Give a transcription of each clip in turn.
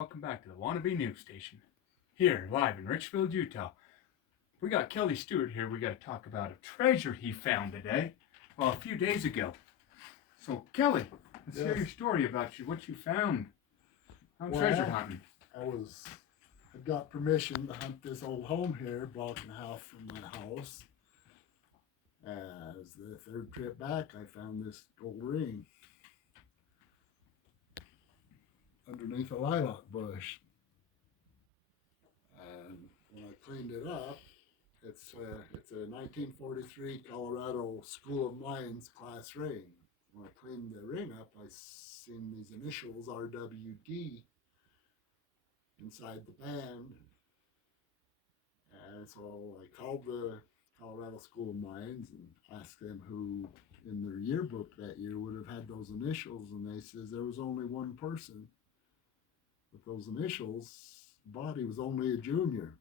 Welcome back to the Wannabe News Station. Here, live in Richfield, Utah. We got Kelly Stewart here. We got to talk about a treasure he found today. Well, a few days ago. So, Kelly, let's hear your story about what you found. I'm treasure hunting. I got permission to hunt this old home here, block and a half from my house. As the third trip back, I found this gold ring underneath a lilac bush. And when I cleaned it up, it's a 1943 Colorado School of Mines class ring. When I cleaned the ring up, I seen these initials RWD inside the band. And so I called the Colorado School of Mines and asked them who in their yearbook that year would have had those initials, and they says there was only one person with those initials. Body was only a junior.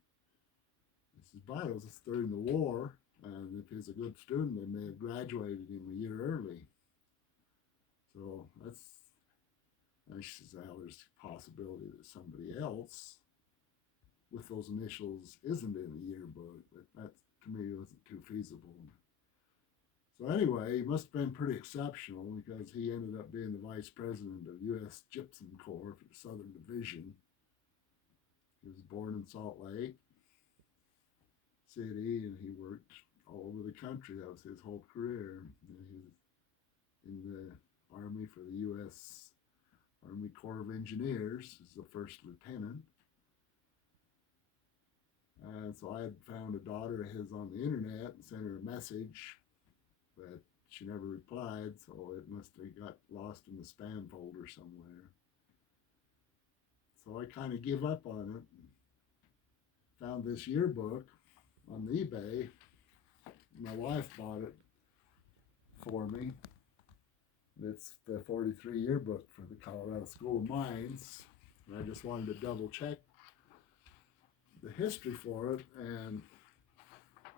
This is body was during the war, and if he's a good student, they may have graduated him a year early. So she says, well, there's a possibility that somebody else with those initials isn't in the yearbook, but that to me wasn't too feasible. So anyway, he must have been pretty exceptional because he ended up being the vice president of U.S. Gypsum Corps for the Southern Division. He was born in Salt Lake City, and he worked all over the country. That was his whole career. And he was in the Army for the U.S. Army Corps of Engineers as the first lieutenant. And so I had found a daughter of his on the internet and sent her a message, but she never replied, so it must have got lost in the spam folder somewhere. So I kind of give up on it and found this yearbook on eBay. My wife bought it for me. It's the 43 yearbook for the Colorado School of Mines. And I just wanted to double check the history for it, and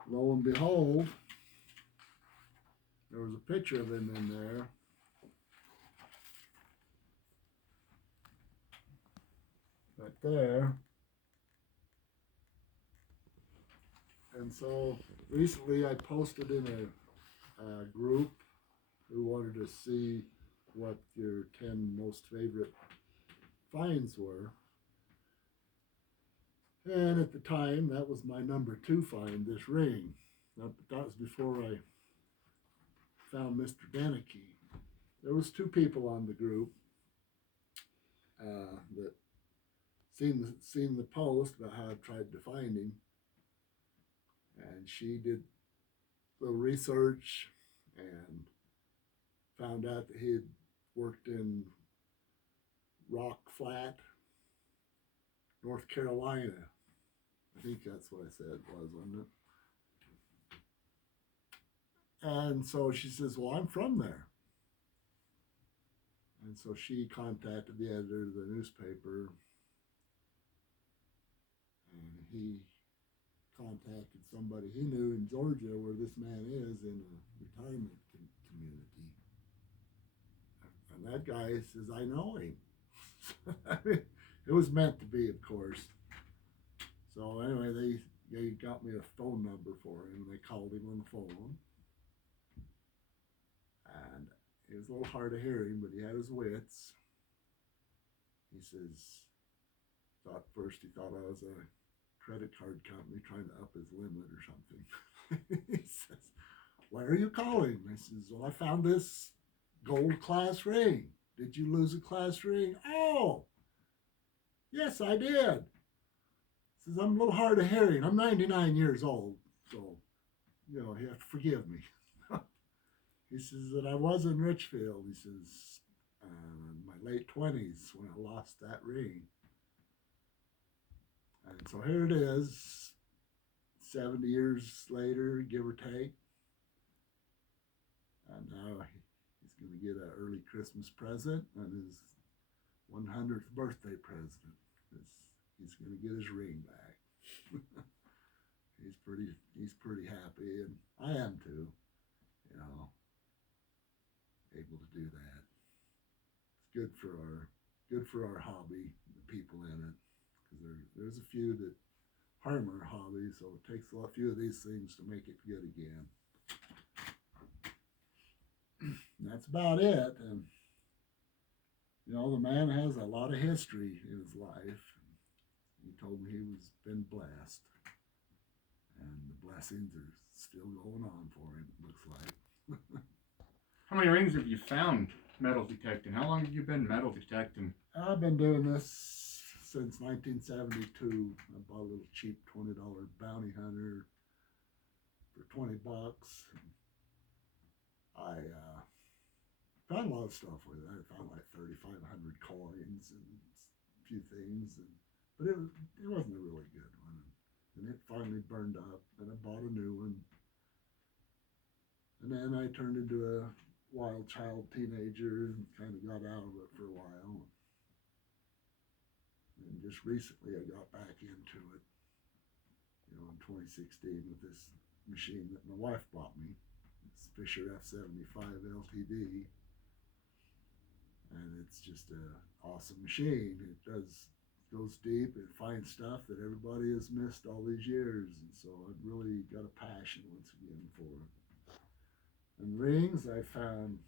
lo and behold, there was a picture of him in there. Right there. And so recently I posted in a group who wanted to see what your 10 most favorite finds were. And at the time, that was my number 2 find, this ring. That was before I found Mr. Denicky. There was 2 people on the group that seen the post about how I tried to find him. And she did a little research and found out that he had worked in Rock Flat, North Carolina. I think that's what I said wasn't it? And so she says, well, I'm from there. And so she contacted the editor of the newspaper, and he contacted somebody he knew in Georgia where this man is in a retirement community. And that guy says, I know him. It was meant to be, of course. So anyway, they got me a phone number for him, and they called him on the phone. And it was a little hard to hear him, but he had his wits. He says, first he thought I was a credit card company trying to up his limit or something. He says, why are you calling? I says, well, I found this gold class ring. Did you lose a class ring? Oh, yes, I did. He says, I'm a little hard of hearing. I'm 99 years old, so, you have to forgive me. He says that I was in Richfield. He says, in my late 20s when I lost that ring. And so here it is, 70 years later, give or take. And now he's going to get an early Christmas present and his 100th birthday present. He's going to get his ring back. He's pretty happy, and I am too, able to do that. It's good for our hobby, the people in there's a few that harm our hobby, so it takes a few of these things to make it good again. And that's about it. And you know, the man has a lot of history in his life. He told me he was been blessed, and the blessings are still going on for him, it looks like. How many rings have you found metal detecting? How long have you been metal detecting? I've been doing this since 1972. I bought a little cheap $20 bounty hunter for $20. I found a lot of stuff with it. I found like 3,500 coins and a few things, but it wasn't a really good one. And it finally burned up, and I bought a new one. And then I turned into a wild child teenager and kind of got out of it for a while. And just recently I got back into it, you know, in 2016 with this machine that my wife bought me. It's Fisher F75 LTD. And it's just an awesome machine. It goes deep. It finds stuff that everybody has missed all these years. And so I've really got a passion once again for it. And rings, I found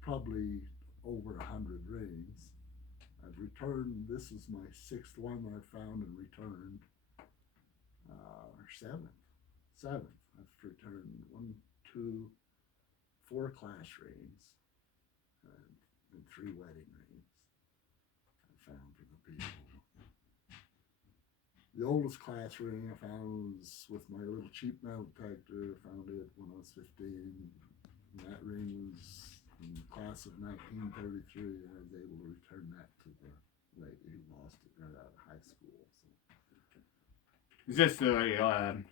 probably over 100 rings. I've returned, this is my 6th one I found and returned, or 7th. I've returned 1, 2, 4 class rings and 3 wedding rings I found for the people. The oldest class ring I found was with my little cheap metal detector. I found it when I was 15. And that ring was from the class of 1933. And I was able to return that to the lady who lost it right out of high school. So. Is this the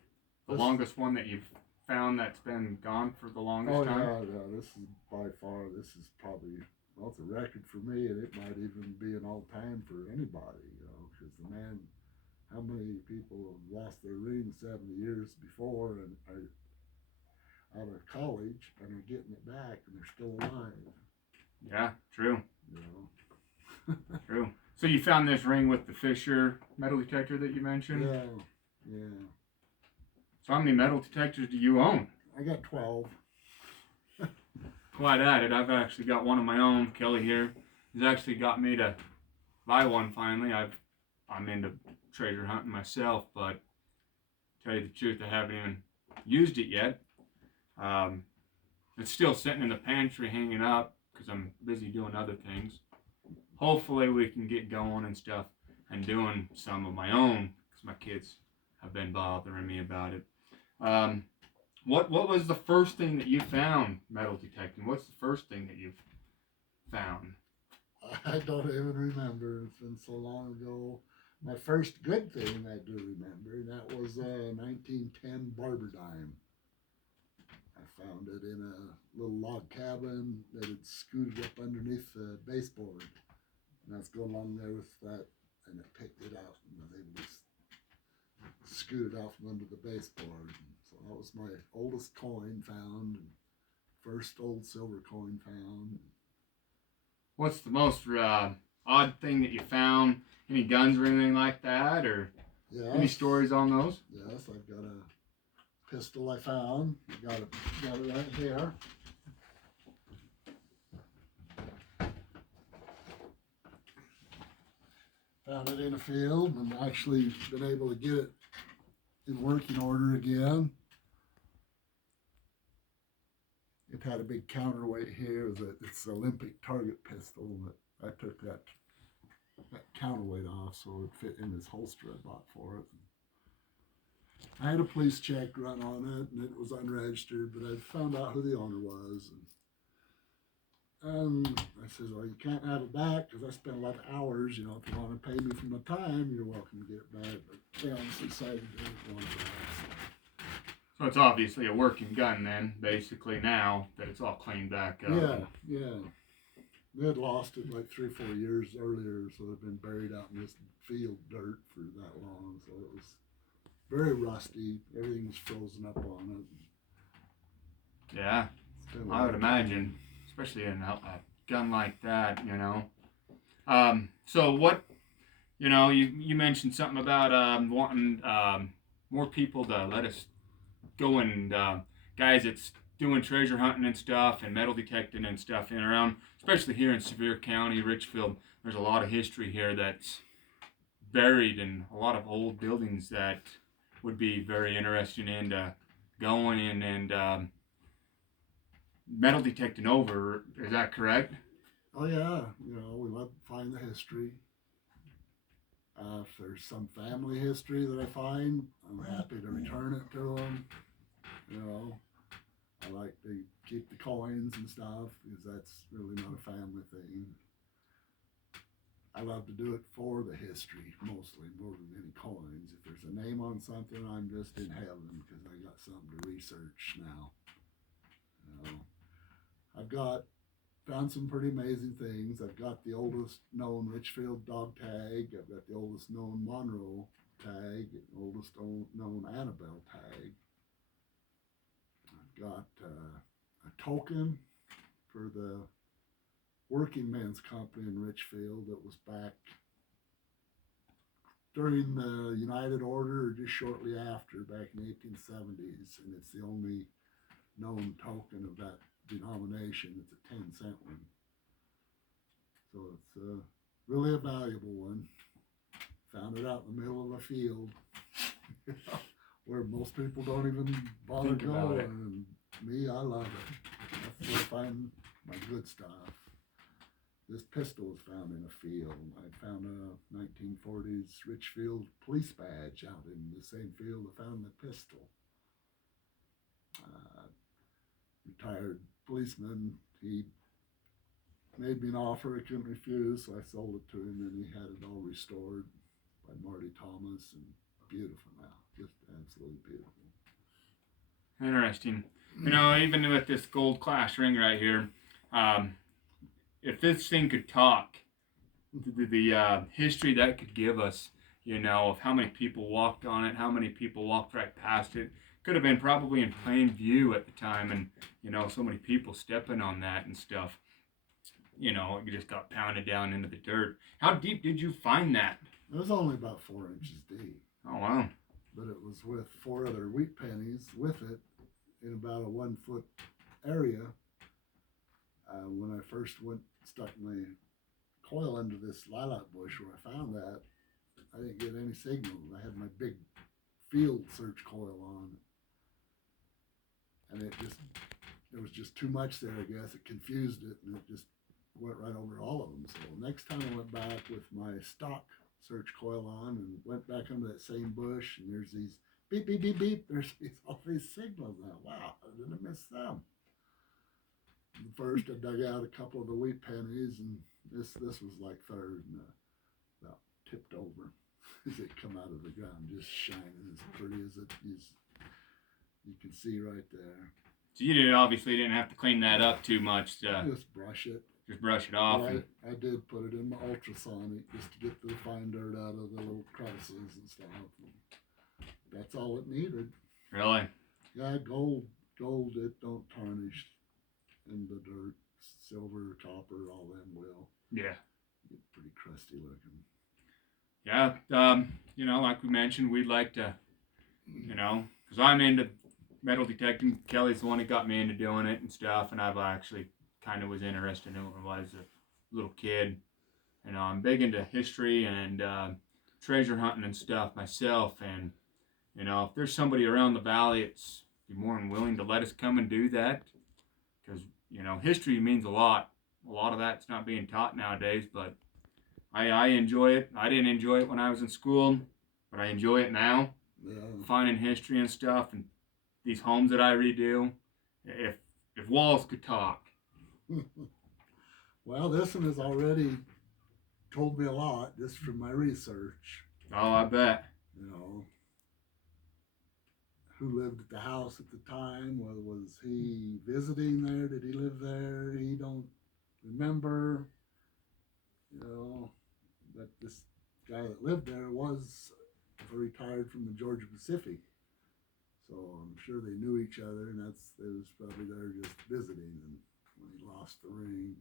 longest one that you've found that's been gone for the longest time? Yeah, this is by far, this is probably, well, it's a record for me, and it might even be an all-time for anybody, you know, because the man, how many people have lost their ring 70 years before and are out of college and are getting it back and they're still alive. Yeah, true. You know? True. So you found this ring with the Fisher metal detector that you mentioned? Yeah. So how many metal detectors do you own? I got 12. Quite at it. I've actually got one of my own. Kelly here has actually got me to buy one finally. I'm into treasure hunting myself, but to tell you the truth, I haven't even used it yet. It's still sitting in the pantry hanging up because I'm busy doing other things. Hopefully we can get going and stuff and doing some of my own because my kids have been bothering me about it. What was the first thing that you found metal detecting? What's the first thing that you've found? I don't even remember. It's been so long ago. My first good thing I do remember, and that was a 1910 barber dime. I found it in a little log cabin that had scooted up underneath the baseboard. And I was going along there with that, and it picked it out, and I was able to scoot it out from under the baseboard. And so that was my oldest coin found, and first old silver coin found. What's the most odd thing that you found? Any guns or anything like that, or any stories on those? Yes, I've got a pistol I found. Got it right here. Found it in a field and actually been able to get it in working order again. It had a big counterweight here. It's an Olympic target pistol, but I took that counterweight off so it fit in this holster I bought for it. I had a police check run on it, and it was unregistered, but I found out who the owner was. And I said, well, you can't have it back because I spent a lot of hours. You know, if you want to pay me for my time, you're welcome to get it back. But they honestly decided they didn't want it back. So it's obviously a working gun then, basically, now that it's all cleaned back up. Yeah. They had lost it like 3 or 4 years earlier, so they've been buried out in this field dirt for that long. So it was very rusty. Everything was frozen up on it. Yeah, I would imagine, especially in a gun like that, you know. So what you mentioned something about wanting more people to let us go and guys that's doing treasure hunting and stuff and metal detecting and stuff in around, especially here in Sevier County, Richfield. There's a lot of history here that's buried in a lot of old buildings that would be very interesting in going in and metal detecting over. Is that correct? Oh yeah, we love to find the history. If there's some family history that I find, I'm happy to return it to them. You know, I like to keep the coins and stuff because that's really not a family thing. I love to do it for the history mostly, more than any coins. If there's a name on something, I'm just in heaven because I got something to research now. You know, I've got found some pretty amazing things. I've got the oldest known Richfield dog tag. I've got the oldest known Monroe tag, oldest known Annabelle tag. I've got a token for the working men's company in Richfield that was back during the United Order or just shortly after, back in the 1870s, and it's the only known token of that denomination. It's a 10-cent one. So it's really a valuable one. Found it out in the middle of the field where most people don't even bother going. And me, I love it. That's where I find my good stuff. This pistol was found in a field. I found a 1940s Richfield police badge out in the same field I found the pistol. Retired policeman, he made me an offer I couldn't refuse, so I sold it to him, and he had it all restored by Marty Thomas, and beautiful now, just absolutely beautiful. Interesting. Even with this gold class ring right here, if this thing could talk, the history that could give us, of how many people walked on it, how many people walked right past it, could have been probably in plain view at the time, and so many people stepping on that and stuff. It just got pounded down into the dirt. How deep did you find that? It was only about 4 inches deep. Oh wow! But it was with 4 other wheat pennies with it in about a 1 foot area. When I first stuck my coil into this lilac bush where I found that, I didn't get any signal. I had my big field search coil on, and there was just too much there, I guess. It confused it, and it just went right over all of them. So next time I went back with my stock search coil on and went back under that same bush, and there's these beep, beep, beep, beep. There's all these signals now. Wow, I didn't miss them. First, I dug out a couple of the wheat pennies, and this was like third, and about tipped over as it come out of the ground, just shining as pretty as it is. You can see right there. So you obviously didn't have to clean that up too much. Just brush it. Just brush it off. Well, I did put it in my ultrasonic just to get the fine dirt out of the little crevices and stuff. That's all it needed. Really? Yeah, gold it don't tarnish in the dirt. Silver, copper, all them will. Yeah. Get pretty crusty looking. Yeah, like we mentioned, we'd like to, because I'm into metal detecting. Kelly's the one that got me into doing it and stuff, and I've actually kind of was interested in it when I was a little kid. I'm big into history and treasure hunting and stuff myself, and if there's somebody around the valley that's be more than willing to let us come and do that, because history means a lot. A lot of that's not being taught nowadays, but I enjoy it. I didn't enjoy it when I was in school, but I enjoy it now. Yeah. Finding history and stuff, and these homes that I redo. If walls could talk. Well, this one has already told me a lot just from my research. Oh, I bet. Who lived at the house at the time? Was he visiting there? Did he live there? He don't remember. But this guy that lived there was retired from the Georgia Pacific. So I'm sure they knew each other, and they was probably there just visiting. And when he lost the ring,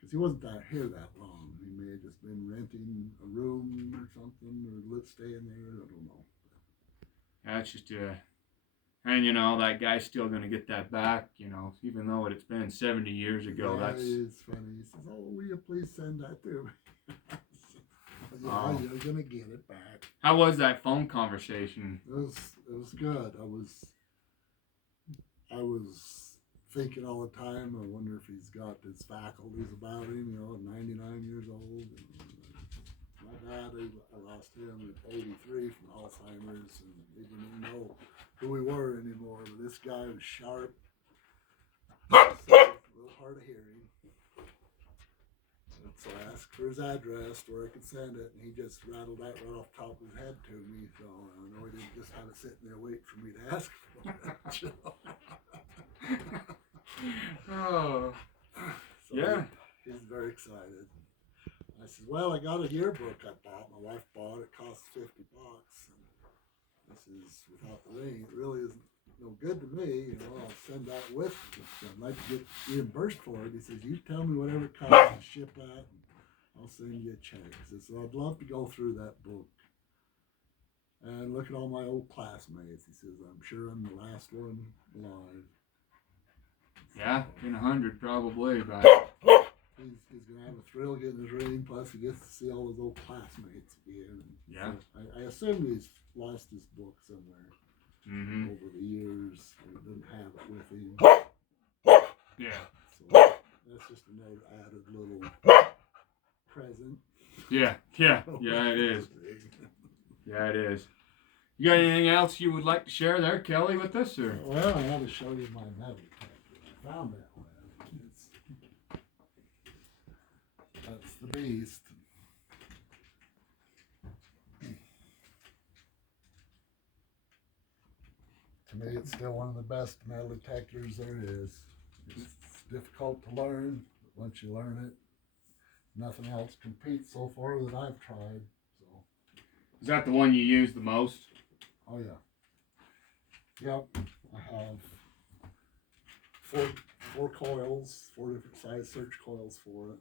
because he wasn't here that long, he may have just been renting a room something, or let stay in there. I don't know. That's just and you know that guy's still gonna get that back. You know, even though it's been 70 years ago. Yeah, That's it's funny. He says, "Oh, will you please send that to me?" Yeah, Oh. you're gonna get it back. How was that phone conversation? It was good. I was thinking all the time. I wonder if he's got his faculties about him. You know, at 99 years old. My dad, I lost him at 83 from Alzheimer's, and he didn't even know who we were anymore. But this guy was sharp, real hard of hearing. So I asked for his address where I could send it, and he just rattled that right off the top of his head to me. So I know he didn't just have it sitting there waiting for me to ask for it. Oh, So yeah. he's very excited. I said, "Well, I got a yearbook I bought. My wife bought it. It cost $50. And this is without the ring. It really isn't no good to me. You know, I'll send that with it. I'd like to get reimbursed for it." He says, "You tell me whatever it costs to ship that, and I'll send you a check." He says, "So I'd love to go through that book and look at all my old classmates." He says, "I'm sure I'm the last one alive." Yeah, in 100 probably, but He's gonna have a thrill getting his ring. Plus, he gets to see all his old classmates again. Yeah. So I assume he's lost his book somewhere mm-hmm. over the years. He doesn't have it with him. Yeah. So that's just another added little present. Yeah, it is. Yeah, it is. You got anything else you would like to share there, Kelly, with us, or? Well, I had to show you my metal detector. I found that one. That's the beast. To me, it's still one of the best metal detectors there is. It's difficult to learn, but once you learn it, nothing else competes so far that I've tried. So, Is that the one you use the most? oh yeah, yep. I have four coils, 4 different size search coils for it.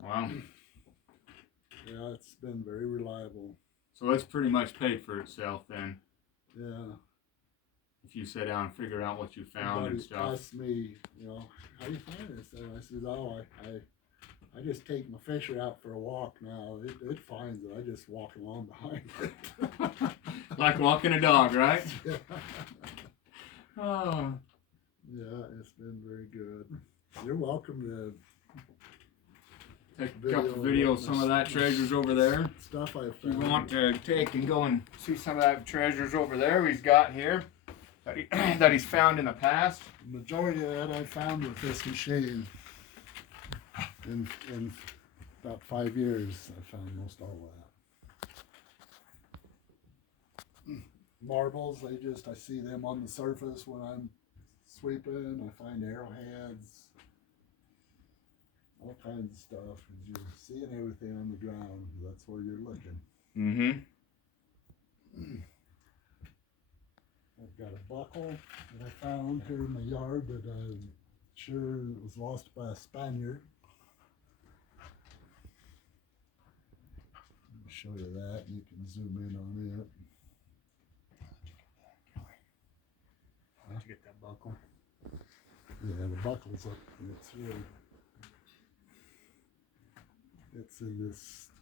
Wow. Yeah, it's been very reliable. So it's pretty much paid for itself then. Yeah. If you sit down and figure out what you found and stuff. Asked me, you know, "How do you find this?" And I said, "Oh, I just take my fisher out for a walk now. It finds it. I just walk along behind it." Like walking a dog, right? Yeah. Oh. Yeah, it's been very good. You're welcome to take a couple videos of some of that treasures over there. Stuff I found. If you want to take and go and see some of that treasures over there he's got here that he's found in the past. The majority of that I found with this machine. In about 5 years, I found most all that. Marbles, I see them on the surface when I'm sweeping. I find arrowheads, all kinds of stuff. You're seeing everything on the ground. That's where you're looking. Mm-hmm. I've got a buckle that I found here in the yard that I'm sure was lost by a Spaniard. I'll show you that. You can zoom in on it. How'd you get that buckle? Yeah, the buckle's up. It's really. It's in this.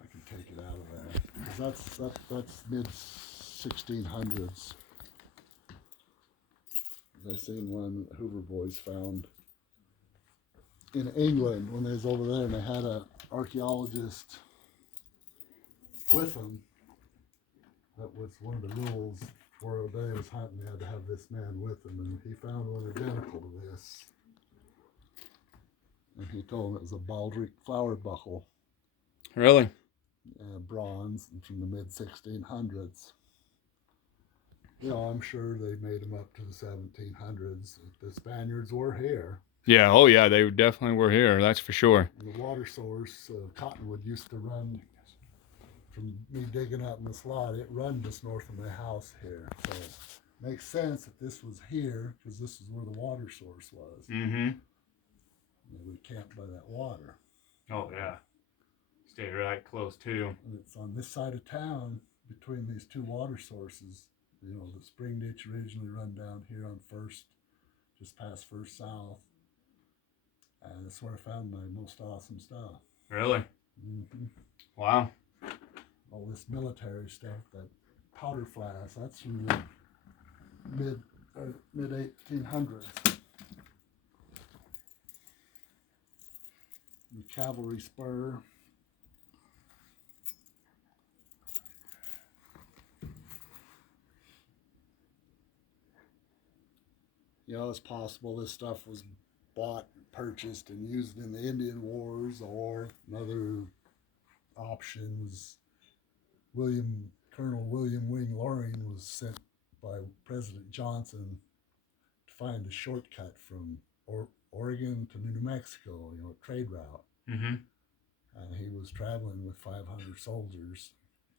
I can take it out of that. 'Cause that's mid 1600s. I seen one that Hoover boys found in England when they was over there, and they had an archaeologist with them. That was one of the rules for they was hunting. They had to have this man with them, and he found one identical to this. And he told him it was a baldric flower buckle. Really? Bronze from the mid 1600s. You know, I'm sure they made them up to the 1700s. The Spaniards were here. Yeah, oh yeah, they definitely were here, that's for sure. And the water source, Cottonwood, used to run from me digging up in this lot. It run just north of my house here. So it makes sense that this was here because this is where the water source was. Mm-hmm. And we camped by that water. Oh yeah. Stay right close too. And it's on this side of town between these two water sources. You know, the spring ditch originally run down here on First, just past First South. And that's where I found my most awesome stuff. Really? Mm-hmm. Wow. All this military stuff, that powder flask, that's from the mid 1800s. The cavalry spur. You know, it's possible this stuff was bought, purchased, and used in the Indian Wars, or another option was Colonel William Wing Loring was sent by President Johnson to find a shortcut from Oregon to New Mexico, you know, a trade route. Mm-hmm. And he was traveling with 500 soldiers.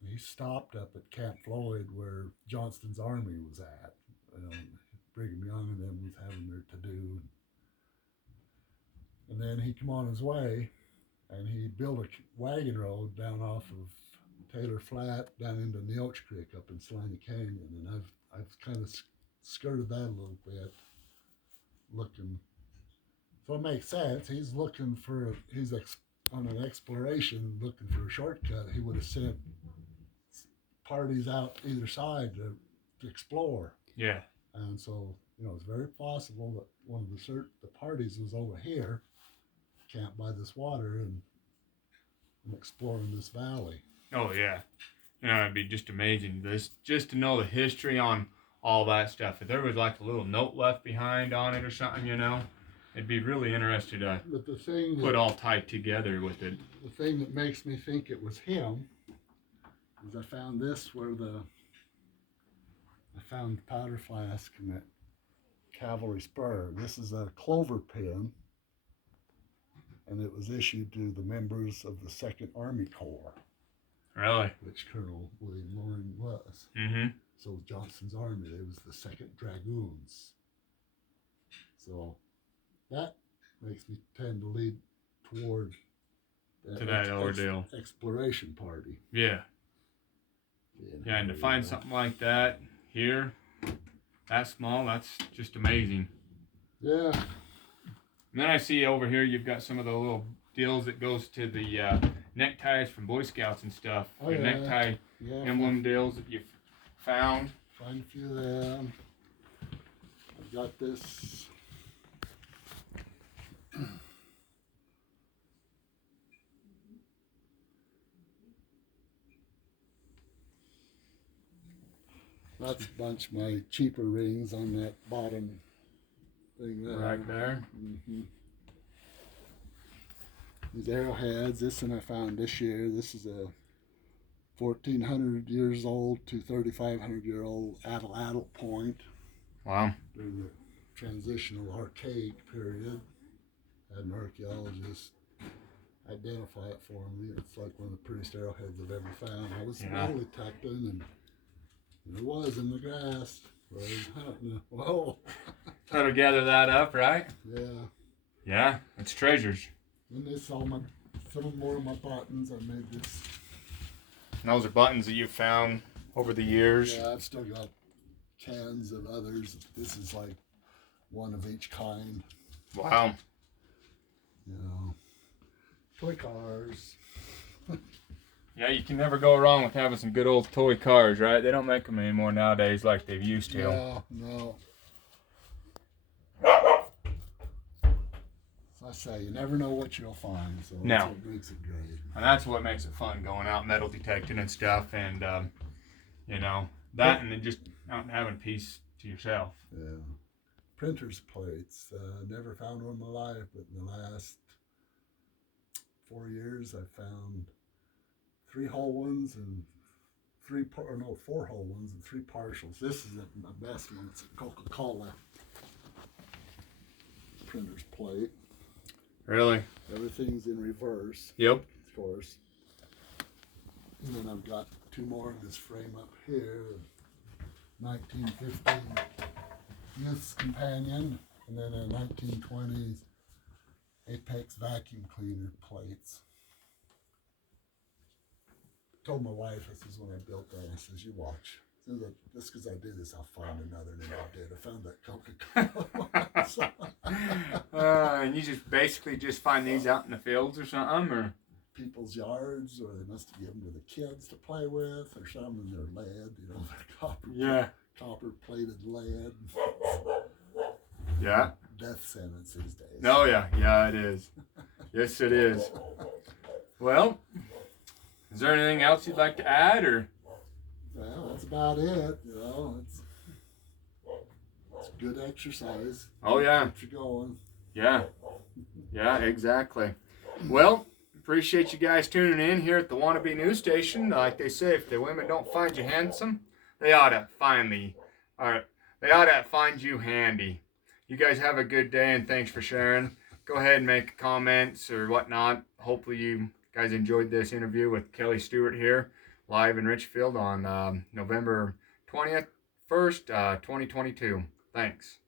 He stopped up at Camp Floyd where Johnston's army was at. Brigham Young and them was having their to-do. And then he come on his way, and he built a wagon road down off of Taylor Flat down into Neoch Creek up in Salina Canyon. And I've kind of skirted that a little bit, looking. So it makes sense. He's looking for, on an exploration, looking for a shortcut. He would have sent parties out either side to explore. Yeah. And so, you know, it's very possible that one of the parties was over here, camped by this water and exploring this valley. Oh yeah. You know, it'd be just amazing just to know the history on all that stuff. If there was like a little note left behind on it or something, you know, it'd be really interesting to put all tied together with it. The thing that makes me think it was him is I found this where I found the powder flask in that cavalry spur. This is a clover pin, and it was issued to the members of the 2nd Army Corps. Really? Which Colonel William Loring was. Mm-hmm. So Johnston's army, it was the 2nd Dragoons. So that makes me tend to lead toward that ordeal. Exploration party. Yeah. Yeah, and to find something like that here, that small, that's just amazing. Yeah. And then I see over here you've got some of the little deals that goes to the neckties from Boy Scouts and stuff. Oh, yeah. Necktie emblem deals that you've found. Find a few of them. I've got this. That's a bunch of my cheaper rings on that bottom thing there. Right there. Mm-hmm. These arrowheads, this one I found this year. This is a 1,400 years old to 3,500-year-old atlatl point. Wow. During the transitional archaic period. Had an archaeologist identify it for me. It's like one of the prettiest arrowheads I've ever found. I was metal detecting, and it was in the grass. Whoa. Try to gather that up, right? Yeah. Yeah, it's treasures. And this some more of my buttons. I made this. And those are buttons that you've found over the years. Yeah, I've still got cans of others. This is like one of each kind. Wow. You know, toy cars. Yeah, you can never go wrong with having some good old toy cars, right? They don't make them anymore nowadays like they used to. No, no. So I say, you never know what you'll find, so that's what makes it great. And that's what makes it fun, going out metal detecting and stuff, and, you know, that and then just out and having peace to yourself. Yeah. Printer's plates. Never found one in my life, but in the last 4 years, I found 3 whole ones and 4 whole ones and 3 partials. This is my best one. It's a Coca-Cola printer's plate. Really? Everything's in reverse. Yep. Of course. And then I've got 2 more in this frame up here. 1915 Youth's Companion, and then a 1920s Apex vacuum cleaner plates. Told my wife, I says, when I built that, I says, you watch. Just because I do this, I'll find another, and I did. I found that Coca-Cola. And you just basically just find these out in the fields or something, or people's yards, or they must have given to the kids to play with, or something. They're lead, they're copper plated lead. Yeah. Death sentence these days. Oh yeah, it is. Yes, it is. Well, is there anything else you'd like to add, or? Well, that's about it. It's good exercise. Oh yeah. Keeps you going. Yeah, exactly. Well, appreciate you guys tuning in here at the Wannabe News Station. Like they say, if the women don't find you handsome, they ought to find you handy. You guys have a good day, and thanks for sharing. Go ahead and make comments or whatnot. Hopefully you guys enjoyed this interview with Kelly Stewart here, live in Richfield on November 20th, 2022. Thanks.